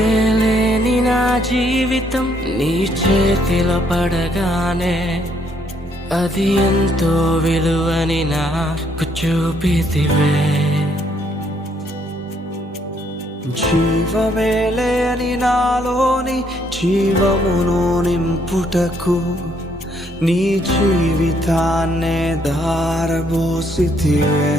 విలువేలేని నా జీవితం నీ చేతిలో పడగానే అది ఎంతో విలువని నాకు చూపితివే. జీవమేలేని నాలోని జీవమును నింపుటకు నీ జీవితాన్నే దారబోసితివే.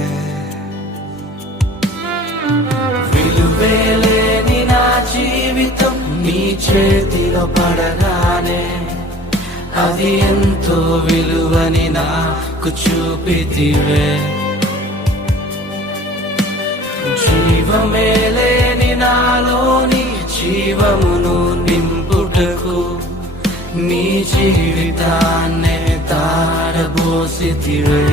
విలువేలేని నా జీవితం నీ చేతిలో పడగానే అది ఎంతో విలువని నాకు చూపితివే. జీవమేలేని నాలోని జీవమును నింపుటకు నీ జీవితాన్నే తారబోసితివే.